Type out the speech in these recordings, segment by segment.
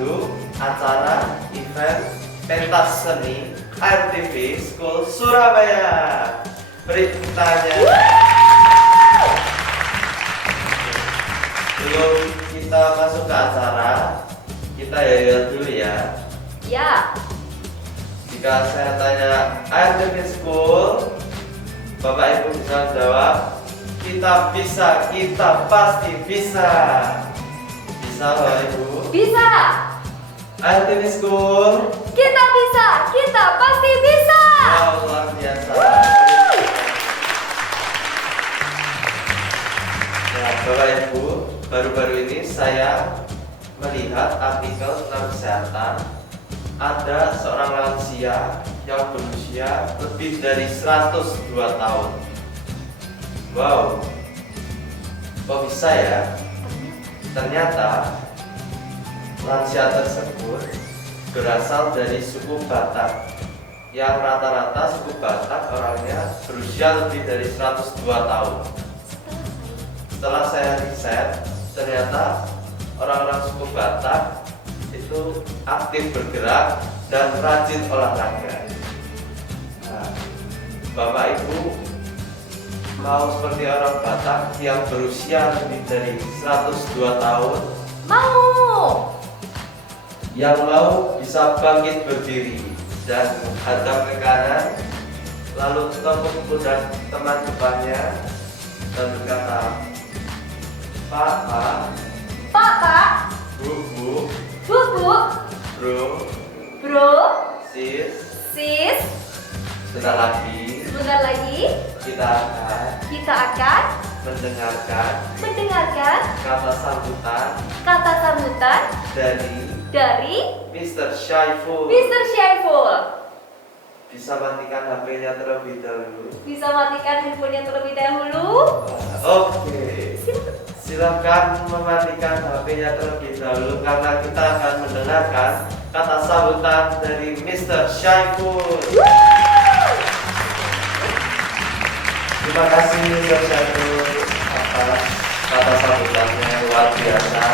memandu acara event pentas seni RTV School Surabaya. Beri tepuk tangannya. Sebelum kita masuk ke acara, kita lihat dulu ya. Ya. Jika saya tanya RTV School, Bapak Ibu bisa jawab, kita bisa, kita pasti bisa. Bisa Bapak Ibu? Bisa. RTV School, Kita bisa. Kita pasti bisa. wow, luar biasa. Nah, Bapak Ibu, baru-baru ini saya melihat artikel tentang kesehatan. Ada seorang lansia yang berusia lebih dari 102 tahun. Wow, kok bisa ya? Ternyata lansia tersebut berasal dari suku Batak, yang rata-rata suku Batak orangnya berusia lebih dari 102 tahun. Setelah saya riset, ternyata orang-orang suku Batak itu aktif bergerak dan rajin olahraga. Nah, Bapak Ibu mau seperti orang Batak yang berusia lebih dari 102 tahun? Mau. Yang mau bisa bangkit berdiri dan menghadap ke kanan, lalu tepuk pundak teman depannya dan berkata, Pak, Pak. Bu, Bu. Bro, Bro. Sis. Sis. Sebentar lagi Sebentar lagi kita akan mendengarkan kata sambutan dari Mr. Syaiful. Mr. Syaiful. Bisa matikan HP-nya terlebih dahulu. Bisa matikan handphonenya terlebih dahulu. Oke. Silakan mematikan HP-nya terlebih dahulu karena kita akan mendengarkan kata sambutan dari Mr. Syaiful. Terima kasih Mr. Syaiful atas kata sambutannya, luar biasa.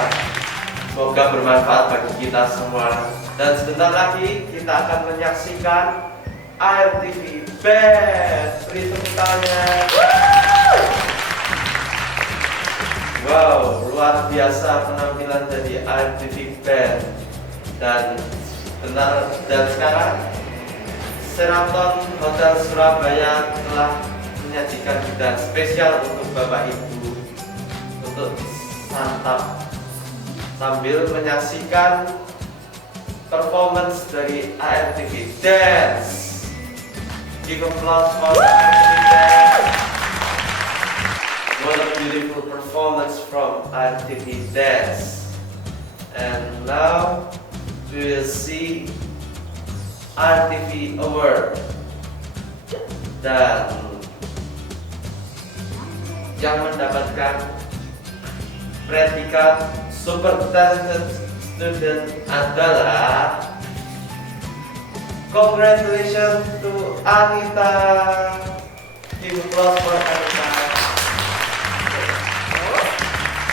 Semoga bermanfaat bagi kita semua. Dan sebentar lagi kita akan menyaksikan RTV Band. Beri tepuk tangan. Wow, luar biasa penampilan dari RTV Band. Dan sekarang Sheraton Hotel Surabaya telah menyajikan hidangan spesial untuk Bapak Ibu untuk santap sambil menyaksikan performance dari RTV Dance. Give applause for RTV Dance. What a beautiful performance from RTV Dance. And now we will see RTV Award. Dan yang mendapatkan predikat Super Talented Student adalah congratulations to Anita. Give applause for Anita.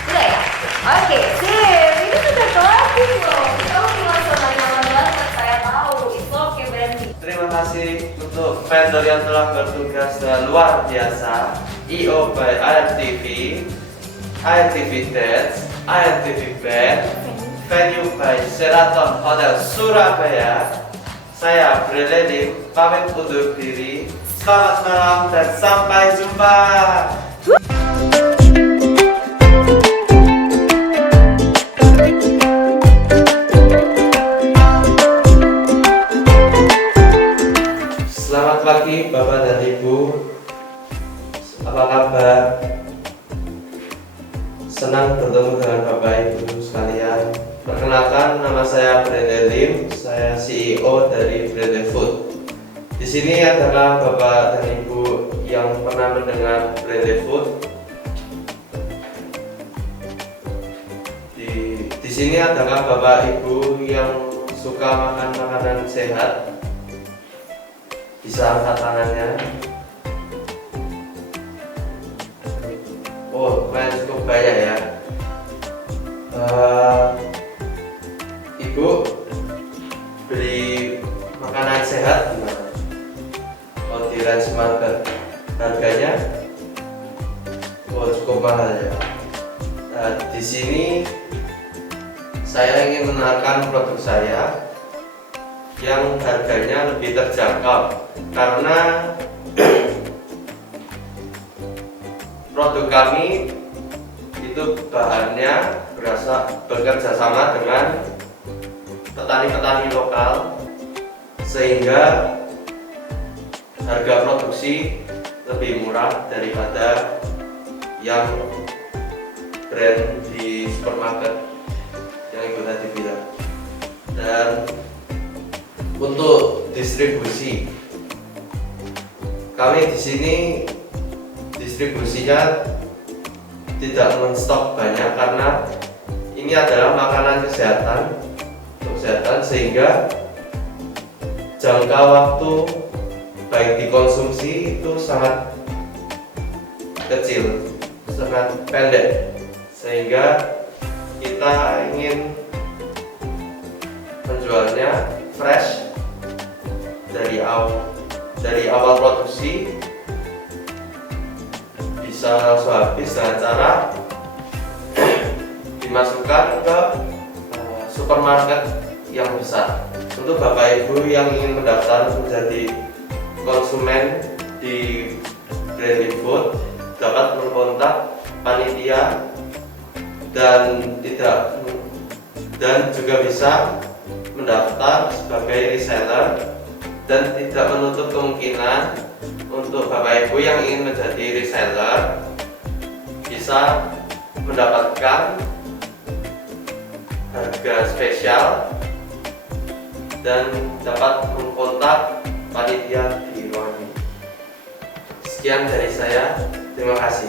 Sudah ya? Oke, sip. Ini sudah kelar loh. Kamu cuma senang banget, saya tahu. Itu oke Brandy. Terima kasih untuk vendor yang telah bertugas dengan luar biasa. EO by RTV, RTV Dance, RTV Band, venue by Sheraton Hotel Surabaya. Saya Breledi pamit undur diri. Selamat malam dan sampai jumpa. Selamat pagi Bapak dan Ibu. Apa kabar? Senang bertemu dengan Bapak Ibu sekalian. Perkenalkan, nama saya Brandon Lim. Saya CEO dari Brandon Food. Di sini adalah Bapak dan Ibu yang pernah mendengar Brandon Food. Di sini adalah Bapak Ibu yang suka makan makanan sehat. Bisa angkat tangannya. Oh, lumayan cukup banyak ya. Ibu beli makanan sehat gimana? Kalau di Ranch Market harganya cukup mahal ya. Nah, di sini saya ingin menawarkan produk saya yang harganya lebih terjangkau karena produk kami itu bahannya bekerja sama dengan petani-petani lokal sehingga harga produksi lebih murah daripada yang brand di supermarket yang Ibu tadi bilang. Dan untuk distribusi, kami di sini distribusinya tidak menstok banyak karena ini adalah makanan kesehatan sehingga jangka waktu baik dikonsumsi itu sangat kecil, sangat pendek, sehingga kita ingin menjualnya fresh dari awal produksi bisa langsung habis dengan cara dimasukkan ke supermarket yang besar. Untuk Bapak Ibu yang ingin mendaftar menjadi konsumen di Branded Food dapat mengontak panitia dan juga bisa mendaftar sebagai reseller, dan tidak menutup kemungkinan untuk Bapak Ibu yang ingin menjadi reseller bisa mendapatkan harga spesial dan dapat mengkontak panitia di ruang ini. Sekian dari saya, terima kasih.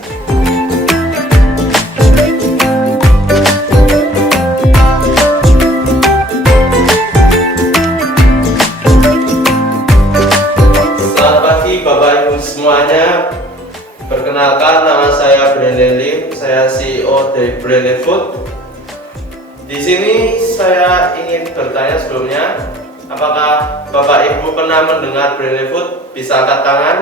Selamat pagi Bapak Ibu semuanya. Perkenalkan, nama saya Brandon Lim, saya CEO dari Branded Food. Di sini saya ingin bertanya sebelumnya, apakah Bapak Ibu pernah mendengar Branded Food? Bisa angkat tangan.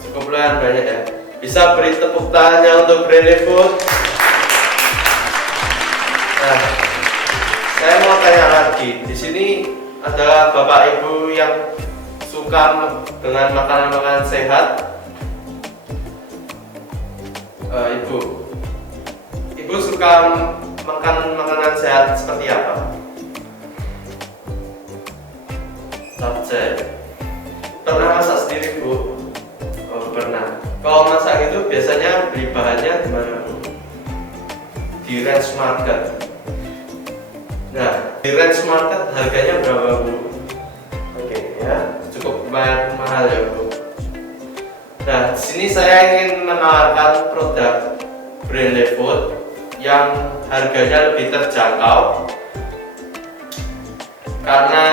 Cukup banyak ya. Bisa beri tepuk tangannya untuk Branded Food. Nah, saya mau tanya lagi. Di sini ada Bapak Ibu yang suka dengan makanan-makanan sehat. Ibu suka makan makanan sehat seperti apa? Capcay. Pernah masak sendiri, Bu? Oh, pernah. Kalau masak itu biasanya beli bahannya di mana, Bu? Di Ranch Market. Nah, di Ranch Market harganya berapa, Bu? Oke, ya, cukup mahal ya, Bu. Nah, di sini saya ingin menawarkan produk Branded Food yang harganya lebih terjangkau karena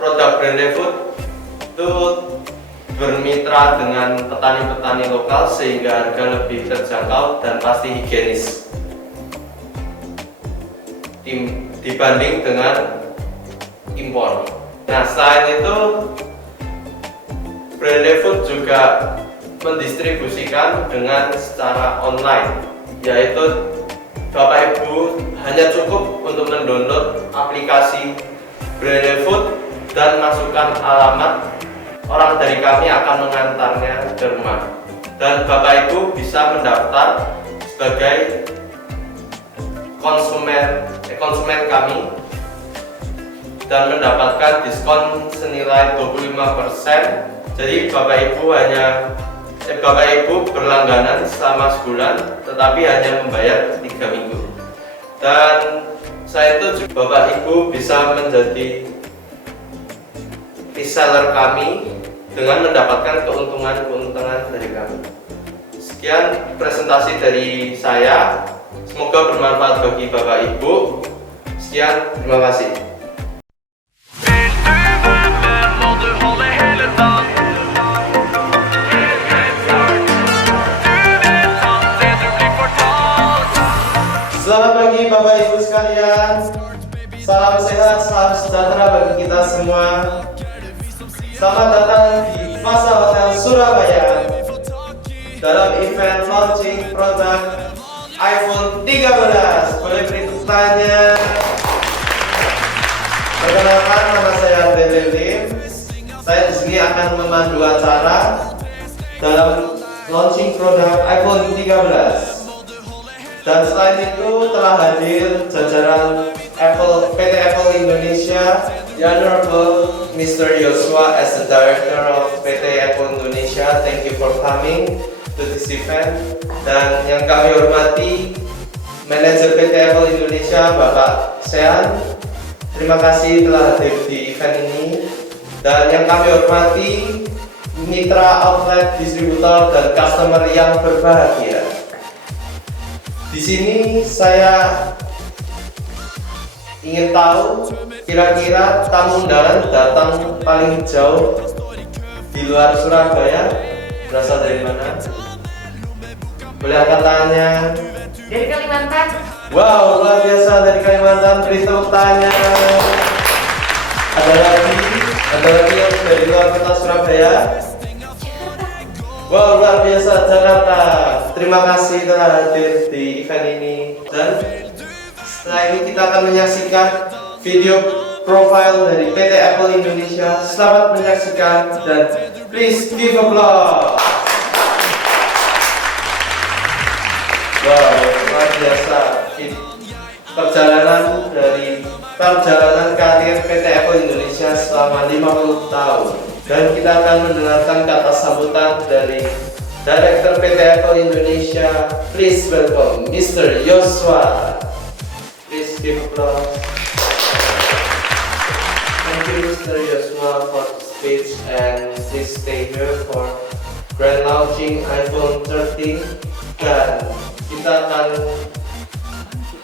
produk Branded Food itu bermitra dengan petani-petani lokal sehingga harga lebih terjangkau dan pasti higienis dibanding dengan impor. Nah, selain itu Branded Food juga mendistribusikan dengan secara online, yaitu Bapak Ibu hanya cukup untuk mendownload aplikasi Branded Food dan masukkan alamat, orang dari kami akan mengantarnya ke rumah, dan Bapak Ibu bisa mendaftar sebagai konsumen kami dan mendapatkan diskon senilai 25%. Jadi Bapak Ibu berlangganan selama sebulan, tetapi hanya membayar 3 minggu. Dan saya itu juga Bapak Ibu bisa menjadi reseller kami dengan mendapatkan keuntungan dari kami. Sekian presentasi dari saya. Semoga bermanfaat bagi Bapak Ibu. Sekian, terima kasih. Selamat pagi Bapak Ibu sekalian. sekalian, salam sehat, salam sejahtera bagi kita semua. Selamat datang di Plaza Hotel Surabaya dalam event launching produk iPhone 13. Boleh beri tepuk tangannya. Perkenalkan, nama saya Andre Lim. Saya di sini akan memandu acara dalam launching produk iPhone 13. Dan selain itu telah hadir jajaran PT Apple Indonesia, the Honorable Mr. Joshua as the Director of PT Apple Indonesia. Thank you for coming to this event. Dan yang kami hormati Manajer PT Apple Indonesia, Bapak Sean. Terima kasih telah hadir di event ini. Dan yang kami hormati mitra outlet, distributor, dan customer yang berbahagia. Di sini saya ingin tahu kira-kira tamu undangan datang paling jauh di luar Surabaya berasal dari mana? Boleh angkat tangannya? Dari Kalimantan. Wow, luar biasa, dari Kalimantan. Beri tepuk tangannya. Ada lagi yang dari luar kota Surabaya. Wow, luar biasa, Jakarta. Terima kasih telah hadir di event ini. Dan setelah ini kita akan menyaksikan video profile dari PT Apple Indonesia. Selamat menyaksikan dan please give applause. Wow, luar biasa. Perjalanan karir PT Apple Indonesia selama 50 tahun. Dan kita akan mendengarkan kata sambutan dari Director PT Apple Indonesia. Please welcome Mr. Joshua. Please give applause. Thank you Mr. Joshua for the speech, and please stay here for grand launching iPhone 13. Dan kita akan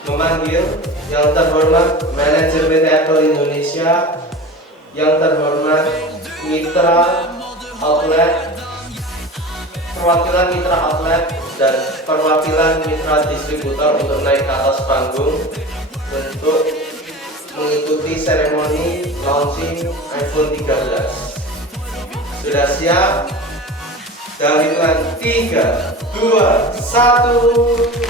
memanggil yang terhormat Manajer PT Apple Indonesia, yang terhormat mitra outlet, perwakilan mitra outlet, dan perwakilan mitra distributor untuk naik ke atas panggung untuk mengikuti seremoni launching iPhone 13. Sudah siap? Dalam hitungan 3, 2, 1.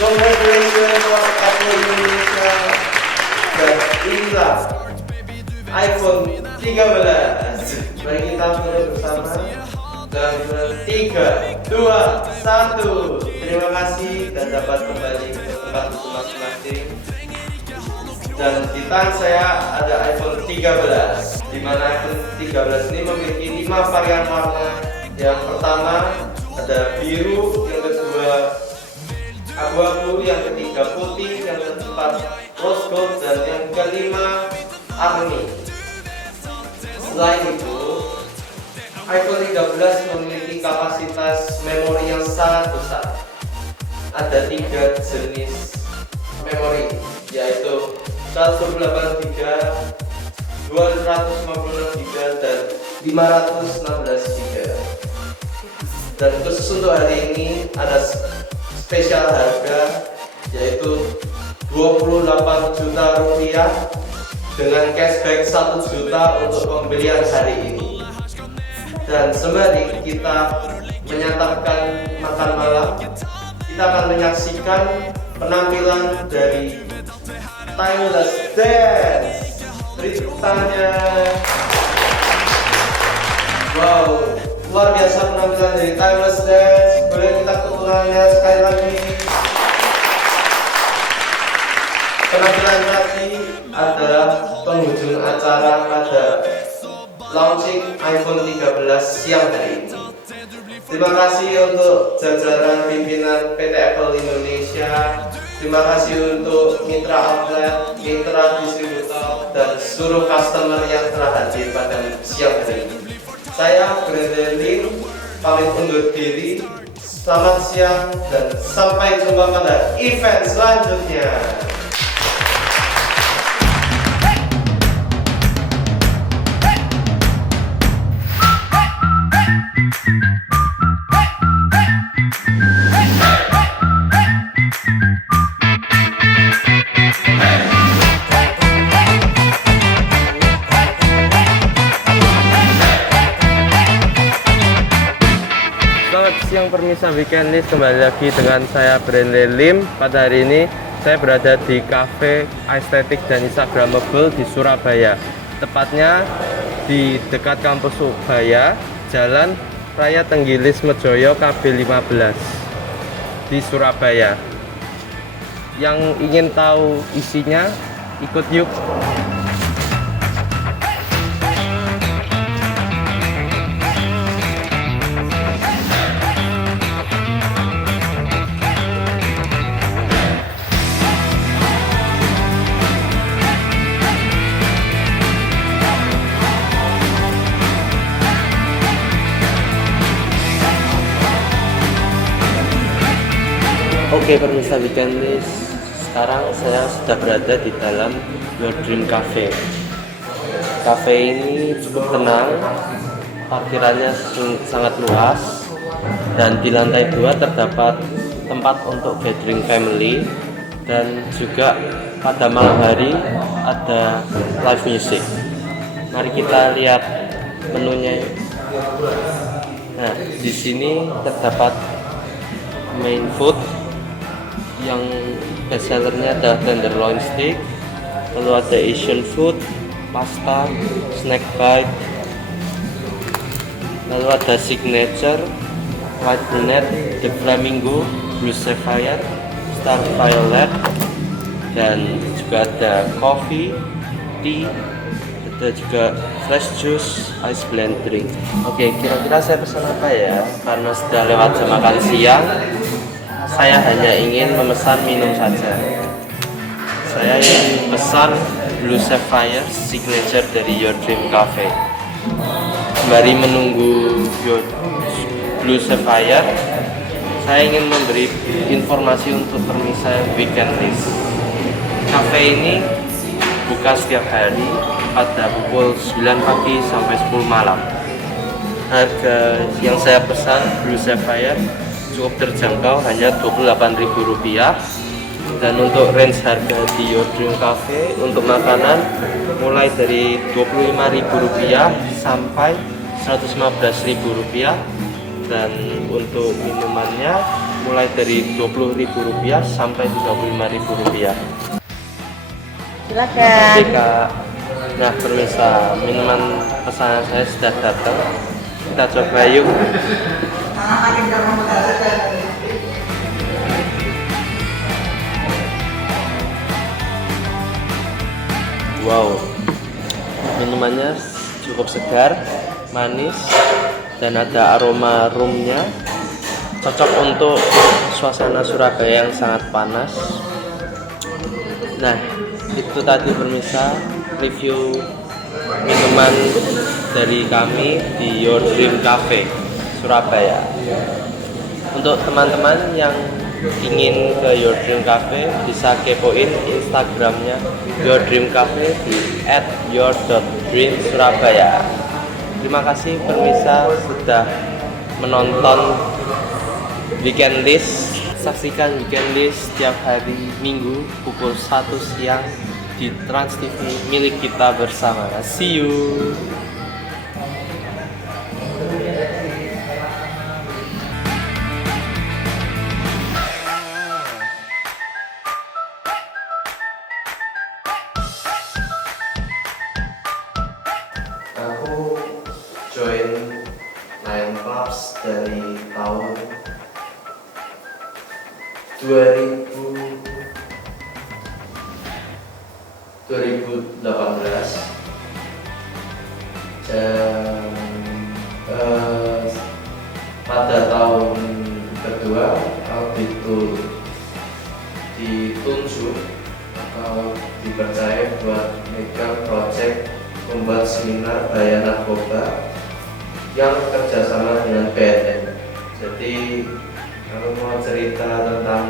Congratulations for Apple Indonesia. Dan inilah iPhone 13. Mari kita foto bersama. Dalam hitungan 3, 2, 1. Terima kasih dan dapat kembali ke tempat masing-masing. Dan di tangan saya ada iPhone 13, di mana iPhone 13 ini memiliki 5 varian warna. Yang pertama ada biru, yang kedua abu-abu, yang ketiga putih, yang keempat rose gold, dan yang kelima army. Selain itu, iPhone 13 memiliki kapasitas memori yang sangat besar. Ada 3 jenis memori, yaitu 128 GB, 256 GB, dan 516 GB. Dan khusus untuk hari ini ada spesial harga, yaitu 28 juta rupiah dengan cashback 1 juta untuk pembelian hari ini. Dan sembari kita menyantapkan makan malam, kita akan menyaksikan penampilan dari Timeless Dance. Beri tepuk tangannya. Wow, luar biasa penampilan dari Timeless Dance. Boleh kita tepuk tangannya sekali lagi. Penampilan tadi adalah penghujung acara pada launching iPhone 13 siang hari ini. Terima kasih untuk jajaran pimpinan PT Apple Indonesia. Terima kasih untuk mitra outlet, mitra distributor, dan seluruh customer yang telah hadir pada siang hari ini. Saya Brandon Lim, pamit undur diri. Selamat siang dan sampai jumpa pada event selanjutnya. Hey! permisa Weekend List, kembali lagi dengan saya Brandley Lim. Pada hari ini saya berada di cafe estetik dan instagramable di Surabaya. Tepatnya di dekat kampus Ubaya, Jalan Raya Tenggilis Mejoyo KB 15 di Surabaya. Yang ingin tahu isinya, ikut yuk. Oke, pemirsa Weekend List, sekarang saya sudah berada di dalam Your Dream Cafe. Cafe ini cukup tenang, parkirannya sangat luas, dan di lantai 2 terdapat tempat untuk gathering family, dan juga pada malam hari ada live music. Mari kita lihat menunya. Nah, di sini terdapat main food yang best sellernya adalah tenderloin steak, lalu ada Asian food, pasta, snack bite, lalu ada signature, white brunette, the flamingo, blue sapphire, star violet, dan juga ada coffee, tea, ada juga fresh juice, ice blend drink. Oke, kira-kira saya pesan apa ya? Karena sudah lewat jam makan siang, saya hanya ingin memesan minum saja. Saya ingin pesan Blue Sapphire signature dari Your Dream Cafe. Sembari menunggu Your Blue Sapphire, saya ingin memberi informasi untuk permisa Weekend List. Cafe ini buka setiap hari pada pukul 9 pagi sampai 10 malam. Harga yang saya pesan Blue Sapphire cukup terjangkau, hanya Rp28.000, dan untuk range harga di Your Dream Cafe untuk makanan mulai dari Rp25.000 sampai Rp115.000, dan untuk minumannya mulai dari Rp20.000 sampai Rp35.000. Silakan. Oke Kak, nah permisa, minuman pesanan saya sudah datang, kita coba yuk. Wow, minumannya cukup segar, manis, dan ada aroma rumnya. Cocok untuk suasana Surabaya yang sangat panas. Nah, itu tadi pemirsa review minuman dari kami di Your Dream Cafe Surabaya. Untuk teman-teman yang ingin ke Your Dream Cafe, bisa kepoin Instagramnya Your Dream Cafe di @your.dreamsurabaya. Terima kasih pemirsa sudah menonton Weekend List. Saksikan Weekend List setiap hari Minggu pukul 1 siang di Trans TV milik kita bersama. See you. Aku join Lion Clubs dari tahun 2018, dan pada tahun kedua aku ditunjuk atau dipercaya buat megang project membuat seminar bahaya narkoba yang kerjasama dengan BNN. Jadi aku mau cerita tentang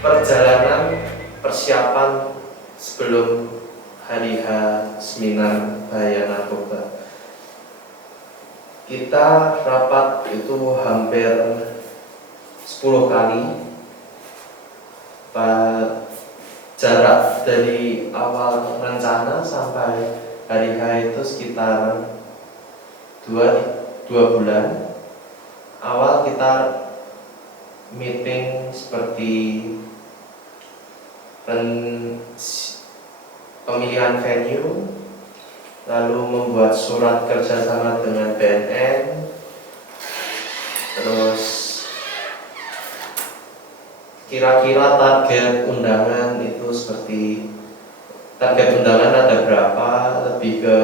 perjalanan persiapan sebelum hari H seminar bahaya narkoba. Kita rapat itu hampir 10 kali. Jarak dari awal rencana sampai hari H itu sekitar 2 bulan. awal kita meeting seperti pemilihan venue, lalu membuat surat kerjasama dengan BNN, terus kira-kira target undangan itu seperti target undangan ada berapa, lebih ke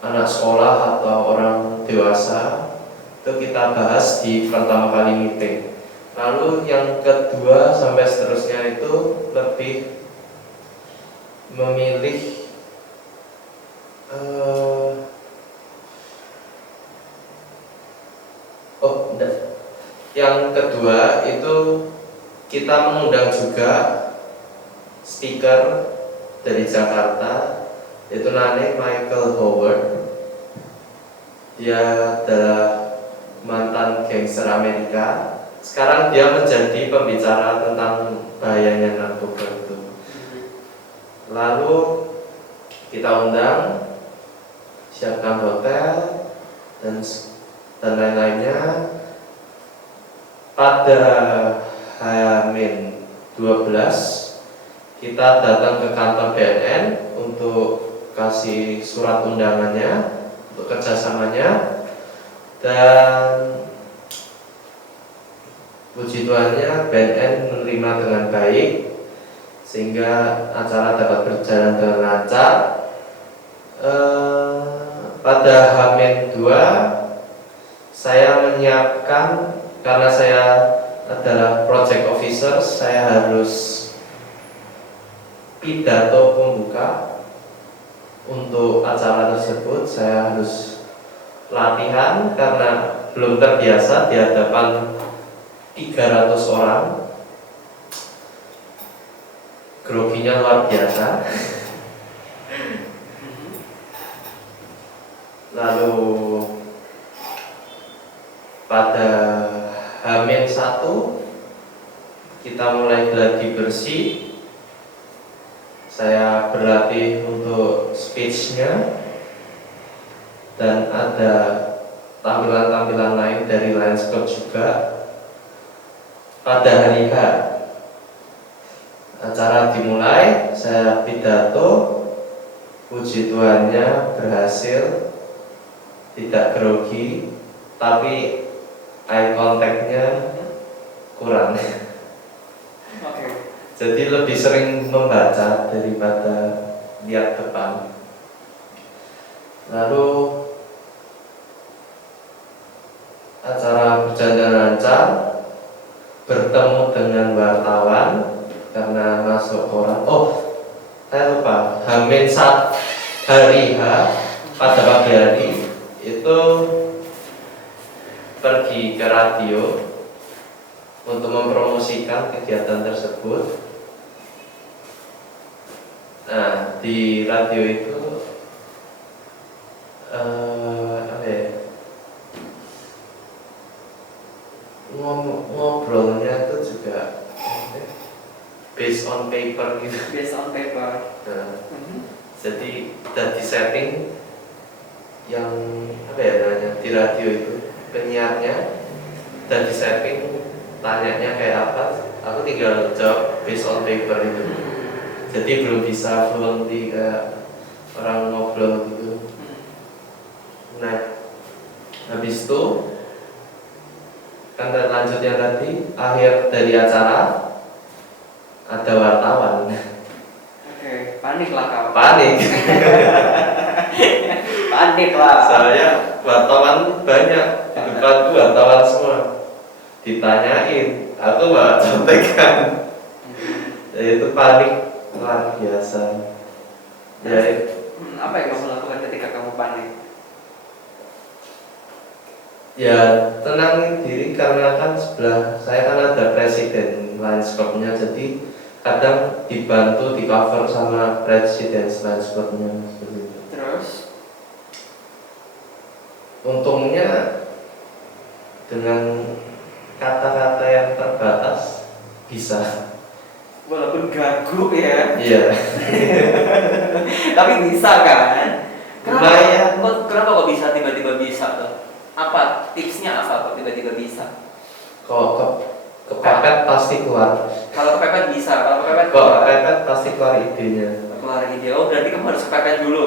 anak sekolah atau orang dewasa, itu kita bahas di pertama kali meeting. Lalu yang kedua sampai seterusnya itu lebih memilih yang kedua itu kita mengundang juga speaker dari Jakarta, yaitu namanya Michael Howard. Dia adalah mantan gangster Amerika. Sekarang dia menjadi pembicara tentang bahayanya narkoba itu. Lalu kita undang, siapkan hotel dan lain-lainnya. Pada H-12 kita datang ke kantor BNN untuk kasih surat undangannya, untuk kerjasamanya, dan puji Tuhannya BNN menerima dengan baik sehingga acara dapat berjalan dengan lancar. Pada H-2 saya menyiapkan, karena saya adalah project officer, saya harus pidato pembuka untuk acara tersebut. Saya harus latihan karena belum terbiasa di hadapan 300 orang. Groginya luar biasa. Lalu pada H-1 kita mulai gladi bersih. Saya berlatih untuk speech-nya dan ada tampilan-tampilan lain dari Lions Club juga. Pada hari H acara dimulai, saya pidato. Puji Tuhannya berhasil, tidak grogi, tapi eye contact-nya kurang. Jadi lebih sering membaca daripada lihat depan. Lalu acara berjalan lancar, bertemu dengan wartawan karena masuk koran. Oh, saya lupa. Hari H pada pagi hari itu pergi ke radio untuk mempromosikan kegiatan tersebut. Nah, di radio itu ngobrolnya itu juga based on paper gitu. Based on paper. Nah, jadi di setting yang namanya di radio itu penyiarnya dan di setting tanyanya kayak apa, aku tinggal jawab based on paper itu. Jadi belum bisa fluently kayak orang ngobrol gitu. Nah, habis itu kan lanjutnya tadi akhir dari acara ada wartawan. Oke, panik lah kau. Panik. Panik lah. Soalnya wartawan banyak di depanku, wartawan semua. Ditanyain, aku nggak contekan. Itu panik luar biasa. Ya, apa yang kamu lakukan ketika kamu panik? ya tenangin diri karena kan sebelah saya kan ada presiden Lions Club-nya, jadi kadang dibantu di cover sama presiden Lions Club-nya seperti itu. Terus? Untungnya dengan kata-kata yang terbatas bisa. Walaupun gagu ya. Iya. Tapi bisa kan? Lumayan. Kenapa kok bisa tiba-tiba bisa tuh? Apa tipsnya apa kok tiba-tiba bisa? Kok kepepet pasti keluar. Kalau kepepet bisa, kalau kepepet Kok kepepet pasti keluar idenya. keluar ide. Oh berarti kamu harus kepepet dulu.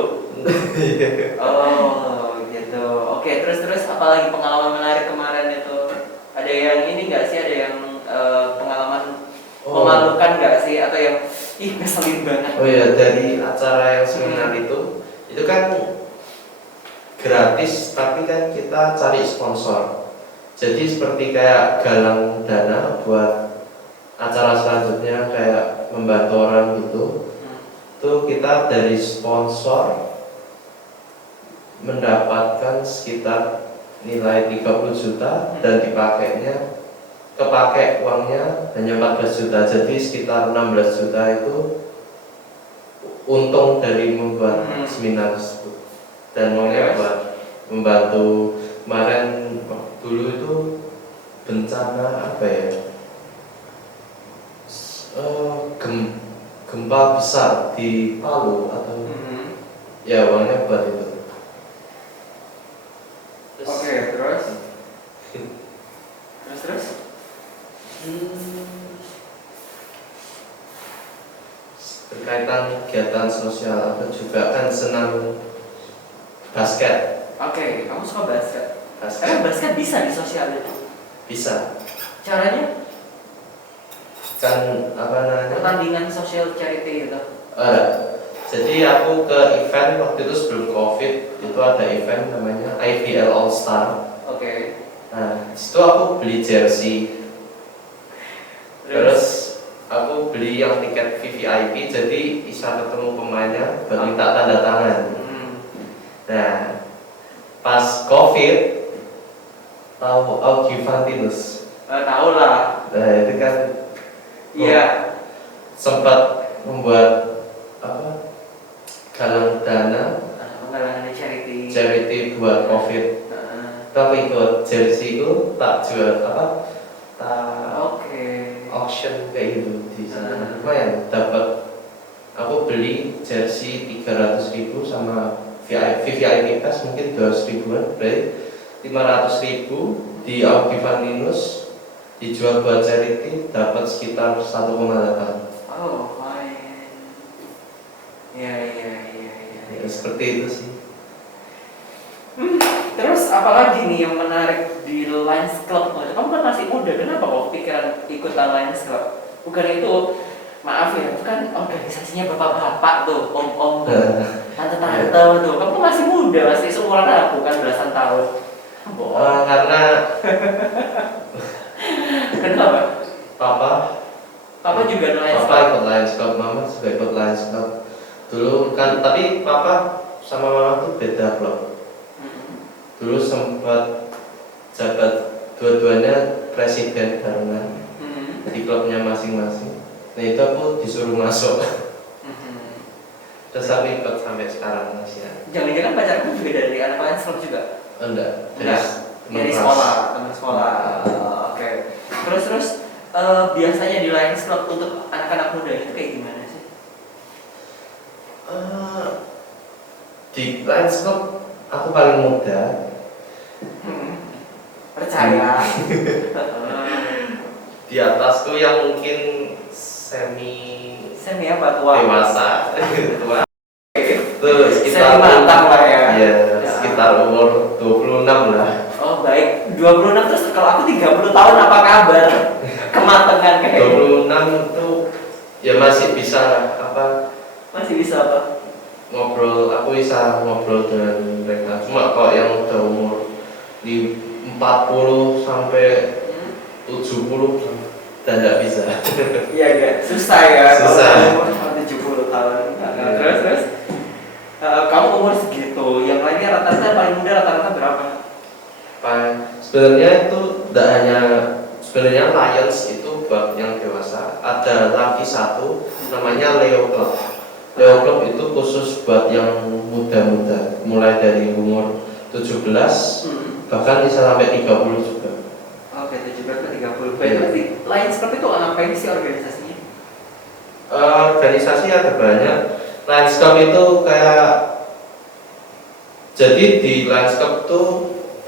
Oh gitu. Oke, terus apalagi pengalaman menarik kemarin itu? Ada yang ini nggak sih? Ada yang pengalaman memalukan nggak sih? Atau yang ih ngeselin banget? Oh ya, dari acara yang seminar itu kan gratis, tapi kan kita cari sponsor. Jadi seperti kayak galang dana buat acara selanjutnya kayak membantu orang gitu. Itu kita dari sponsor mendapatkan sekitar nilai 30 juta dan kepake uangnya hanya 14 juta. Jadi sekitar 16 juta itu untung dari membuat seminar tersebut. Dan uangnya buat membantu kemarin dulu itu bencana apa ya? Gempa besar di Palu atau ya uangnya buat itu. Oke, terus Berkaitan kegiatan sosial aku juga kan senang basket. Oke, kamu suka basket? Emang basket bisa disosialin? Bisa. Caranya? Kan apa namanya? Pertandingan social charity gitu. Jadi aku ke event waktu itu sebelum COVID itu ada event namanya IPL All Star. Oke. Nah, disitu aku beli jersey. Terus aku beli yang tiket VVIP, jadi bisa ketemu pemainnya buat minta tanda tangan. Nah, pas COVID tahu Augie Fantinus. Tahu lah. Nah, itu kan Iya. sempat membuat apa? Galang dana Penggalangan charity buat COVID. Tapi ikut jersey itu tak jual apa? Tak auction kayak gitu di sana. Lumayan dapat. Aku beli jersey 300.000 sama VVIP pass mungkin 200.000-an, berarti 500.000 di Augie Fantinus dijual buat charity dapat sekitar 1,8. Oh, fine. Ya. Ya, seperti itu sih. Terus apalagi nih yang menarik di Lions Club? Kamu kan masih muda, kenapa kok pikiran ikutan Lions Club? Bukan itu, maaf ya, itu kan organisasinya bapak-bapak tuh, om-om tuh, tante-tante tuh. Kamu masih muda, masih seumuran aku kan belasan tahun. Karena Kenapa? Papa juga ada Lions Papa Club. ikut Lions Club, Mama juga ikut Lions Club. Dulu kan, tapi Papa sama Mama tuh beda klub. Dulu sempat jabat dua-duanya presiden barengan di klubnya masing-masing. Nah itu aku disuruh masuk. Terus aku ikut sampai sekarang masih ada. Jangan-jangan pacarku juga dari anak Lions Club juga? Enggak, Dari sekolah, teman sekolah. Oke. Terus biasanya di Lions Club untuk anak-anak muda itu kayak gimana sih? Di Lions Club aku paling muda. Percaya. Di atasku yang mungkin semi apa tua? dewasa. Tua. Tuh sekitar matang lah ya. Iya, sekitar umur 26 lah. Oh baik, 26 terus kalau aku 30 tahun apa kabar? Kematangan kayak 26 tuh ya masih bisa apa? Masih bisa apa? Ngobrol, aku bisa ngobrol dengan mereka. Cuma kalau yang udah umur di 40 sampai 70 dan nggak bisa. Iya enggak, susah ya. Susah. Kalau umur 70 tahun. Terus kamu umur segitu, yang lainnya rata-rata paling muda rata-rata berapa? Sebenarnya itu tidak hanya sebenarnya Lions itu buat yang dewasa. Ada lagi satu namanya Leo Club. Leo Club itu khusus buat yang muda-muda, mulai dari umur 17 bahkan bisa sampai 30 juga. Oke, 17 ke 30. Berarti Lions Club itu ngapain sih organisasinya? Organisasi ada banyak. Lions Club itu kayak jadi di Lions Club itu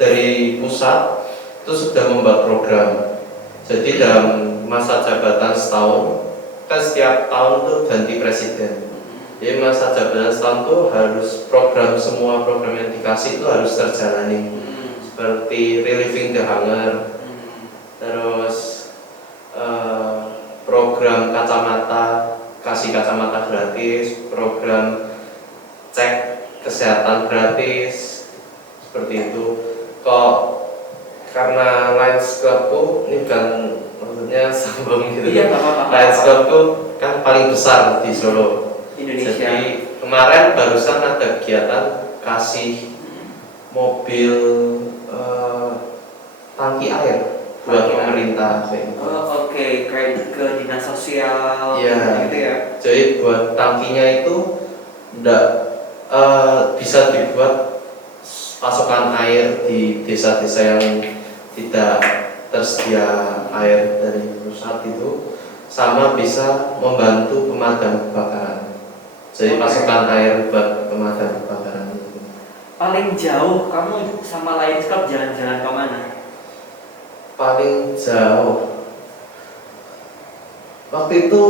dari pusat itu sudah membuat program. Jadi dalam masa jabatan setahun, kan setiap tahun tuh ganti presiden. Jadi masa jabatan setahun tuh harus semua program yang dikasih itu harus terjalani. Seperti relieving the hunger, terus program kacamata, kasih kacamata gratis, program cek kesehatan gratis, seperti itu. Kok karena Lions Clubku ini kan maksudnya sambung gitu. Iya, apa-apa. Lions Clubku kan paling besar di Solo, Indonesia. Jadi kemarin barusan ada kegiatan kasih mobil tangki air buat pemerintah. Oh, oke, kayak ke dinas sosial Iya. gitu ya. Jadi buat tangkinya itu bisa dibuat pasokan air di desa-desa yang tidak tersedia air dari pusat itu, sama bisa membantu pemadam kebakaran. Jadi pasokan air buat pemadam kebakaran itu. Paling jauh kamu sama Lions Club jalan-jalan kemana? Paling jauh waktu itu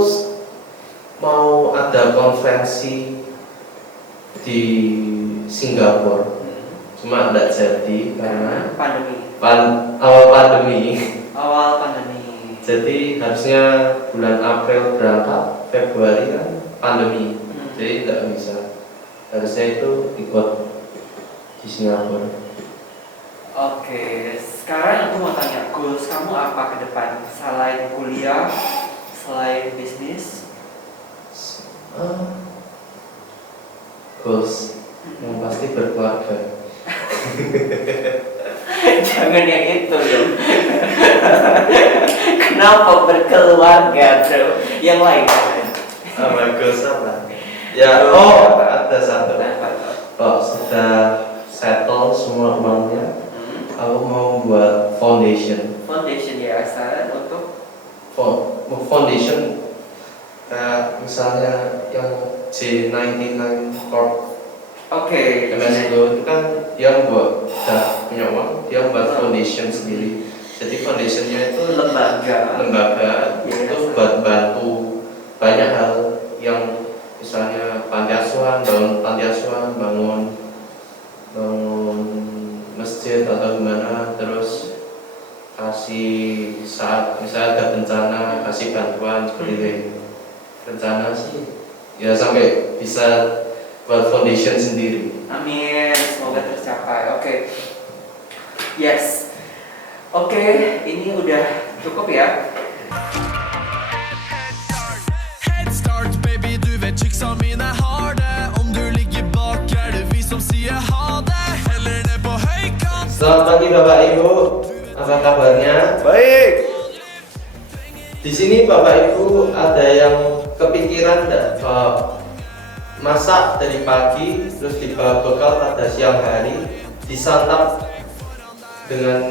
mau ada konferensi di Singapura, cuma tidak jadi karena pandemi. awal pandemi. Awal pandemi. Jadi harusnya bulan April berangkat, Februari kan pandemi, jadi tidak bisa. Harusnya itu ikut di Singapura. Oke, sekarang aku mau tanya, goals kamu apa ke depan? Selain kuliah, selain bisnis? Goals yang pasti berkeluarga. Jangan yang itu dong. Kenapa berkeluarga, bro? Yang lain? Goals apa? Ya, ada satu. Kalau sudah settle semua uangnya, aku mau buat foundation. Foundation ya, saran untuk Foundation kayak misalnya yang J99 Corp. Oke. MSGO itu kan dia buat punya uang, dia buat foundation sendiri. Jadi foundationnya itu lembaga itu buat bantu banyak hal, yang misalnya panti asuhan, bangun masjid atau gimana, terus kasih saat misalnya ada bencana kasih bantuan seperti itu. Rencana sih ya sampai bisa buat foundation sendiri. Amin, semoga tercapai. Oke. Yes. Oke, ini udah cukup ya. Head start, baby, du vet chicksa mine har det. Om du ligger bak, det vi som sier ha det. Heller ned på høykant. Selamat pagi Bapak Ibu, apa kabarnya? Baik. Di sini Bapak Ibu ada yang kepikiran enggak masak dari pagi terus dibawa bekal pada siang hari, disantap dengan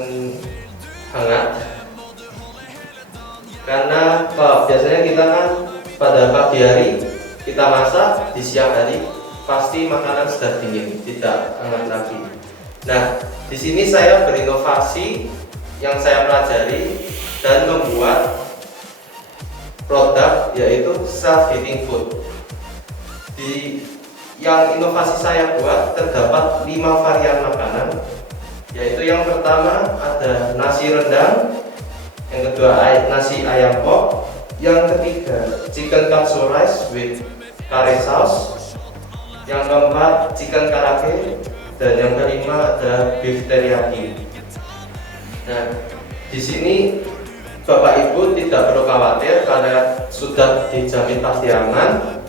hangat? Karena biasanya kita kan pada pagi hari kita masak, di siang hari pasti makanan sudah dingin, tidak hangat lagi. Nah, di sini saya berinovasi yang saya pelajari dan membuat produk yaitu self-heating food. Yang inovasi saya buat terdapat 5 varian makanan, yaitu yang pertama ada nasi rendang, yang kedua nasi ayam pop, yang ketiga chicken katsu rice with curry sauce, yang keempat chicken karage, dan yang kelima ada beef teriyaki. Nah, di sini Bapak Ibu tidak perlu khawatir karena sudah dijamin pasti aman,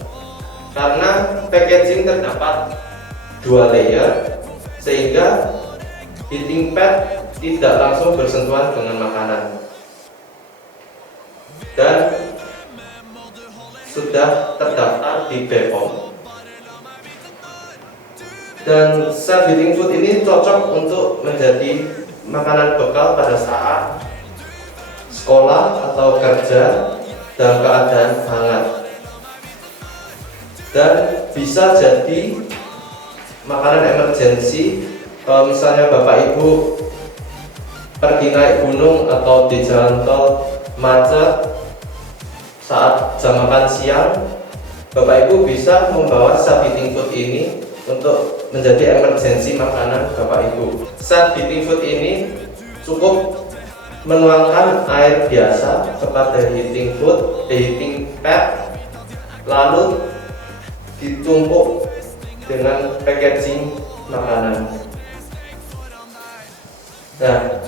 karena packaging terdapat 2 layer sehingga heating pad tidak langsung bersentuhan dengan makanan, dan sudah terdaftar di BPOM. Dan self heating food ini cocok untuk menjadi makanan bekal pada saat sekolah atau kerja dalam keadaan hangat, dan bisa jadi makanan emergensi kalau misalnya Bapak Ibu pergi naik gunung atau di jalan tol macet saat jam makan siang, Bapak Ibu bisa membawa self heating food ini untuk menjadi emergency makanan Bapak Ibu. Self heating food ini cukup menuangkan air biasa kepada heating food, heating pad, lalu ditumpuk dengan packaging makanan. Nah,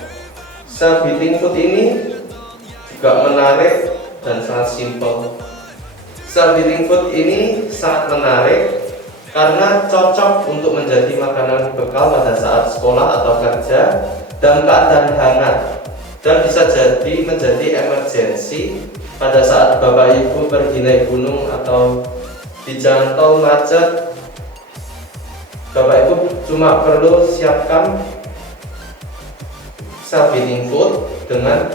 self heating food ini juga menarik dan sangat simpel. Self heating food ini sangat menarik karena cocok untuk menjadi makanan bekal pada saat sekolah atau kerja dalam keadaan hangat, dan bisa jadi menjadi emergency pada saat Bapak Ibu pergi naik gunung atau di jalan tol macet. Bapak Ibu cuma perlu siapkan self heating food dengan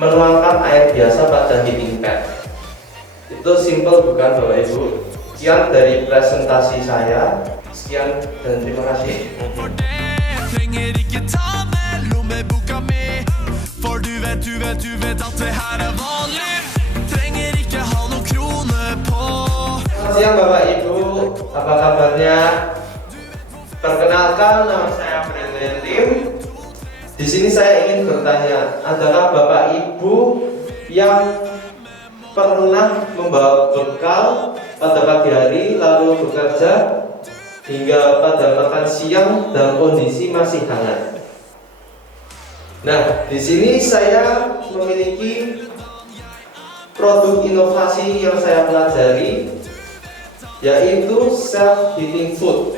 menuangkan air biasa pada heating pad. Itu simple bukan Bapak Ibu? Sekian dari presentasi saya. Sekian dan terima kasih. For det trenger ikke ta med lommeboka mi. For du vet at det her er vanlig. Trenger ikke ha noen krone på. Selamat siang Bapak Ibu, apa kabarnya? Perkenalkan, nama saya Brandon Lim. Di sini saya ingin bertanya, adakah Bapak Ibu yang pernah membawa bekal pada pagi hari lalu bekerja hingga pada makan siang dalam kondisi masih hangat? Nah, di sini saya memiliki produk inovasi yang saya pelajari, yaitu self heating food.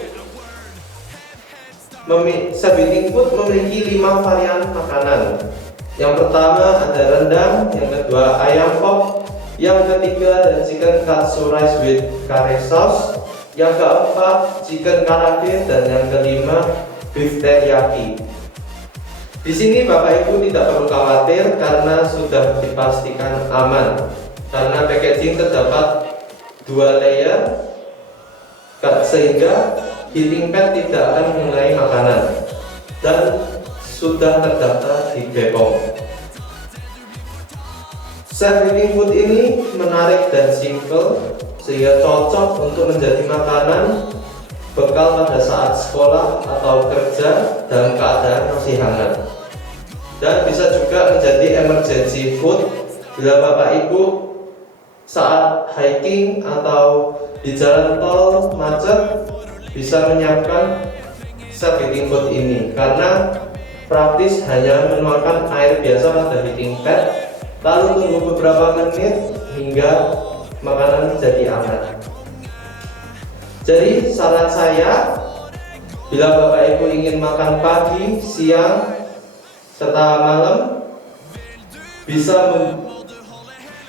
Self heating food memiliki 5 varian makanan. Yang pertama ada rendang, yang kedua ayam pop, yang ketiga ada chicken katsu rice with curry sauce, yang keempat chicken karaage, dan yang kelima beef teriyaki. Di sini Bapak Ibu tidak perlu khawatir karena sudah dipastikan aman, karena packaging terdapat 2 layer sehingga heating pad tidak akan mengenai makanan dan sudah terdaftar di BPOM. Self heating food ini menarik dan simple sehingga cocok untuk menjadi makanan bekal pada saat sekolah atau kerja dalam keadaan masih hangat, dan bisa juga menjadi emergency food bila Bapak Ibu saat hiking atau di jalan tol macet bisa menyiapkan self heating food ini karena praktis, hanya menuangkan air biasa pada heating pad lalu tunggu beberapa menit hingga makanan jadi hangat. Jadi saran saya, bila Bapak Ibu ingin makan pagi, siang, serta malam, bisa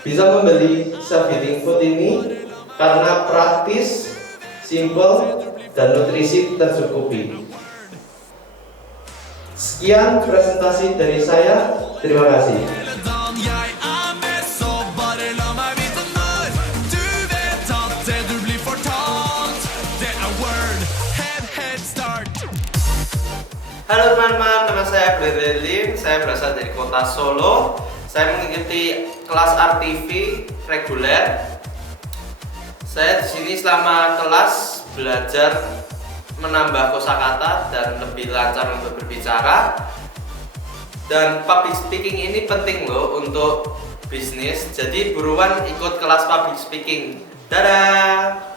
membeli self heating food ini karena praktis, simple, dan nutrisi tercukupi. Sekian presentasi dari saya. Terima kasih. Jeg er med, så bare la meg vite når. Du vet at det du blir fortalt, det er word, head start. Halo teman-teman, nama saya Brandon Lim. Saya berasal dari kota Solo. Saya mengikuti kelas RTV reguler. Saya di sini selama kelas belajar menambah kosakata dan lebih lancar untuk berbicara. Dan public speaking ini penting loh untuk bisnis. Jadi buruan ikut kelas public speaking. Dadah.